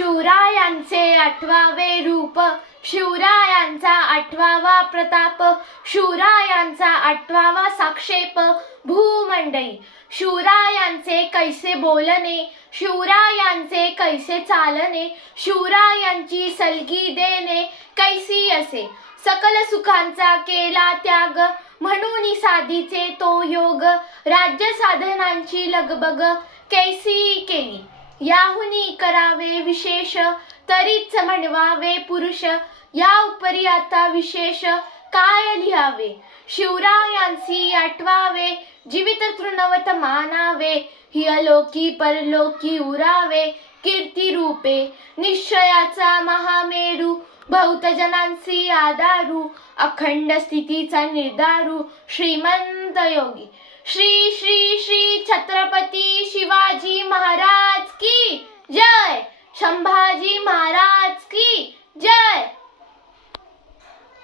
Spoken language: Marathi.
शिवरायांचे आठवावे रूप शिवरायांचा आठवावा प्रताप शिवरायांचा आठवावा साक्षेप भूमंडळी शिवरायांचे कैसे बोलणे शिवरायांचे कैसे चालणे शिवरायांची सलगी देणे कैसी असे? सकल सुखांचा केला त्याग म्हणून साधीचे तो योग राज्य साधनांची लगबग कैसी केली? याहुनी करावे विशेष तरीच म्हणवावे पुरुष या उपरी आता विशेष काय लिहावे? शिवरायांसी आठवावे जीवित तृणवत मानावे हि अलोकी परलोकी उरावे कीर्ती रूपे निश्चयाचा महामेरू भौतजनांसी आदारू अखंड स्थितीचा निर्धारू श्रीमंत योगी। श्री श्री श्री छत्रपती संभाजी महा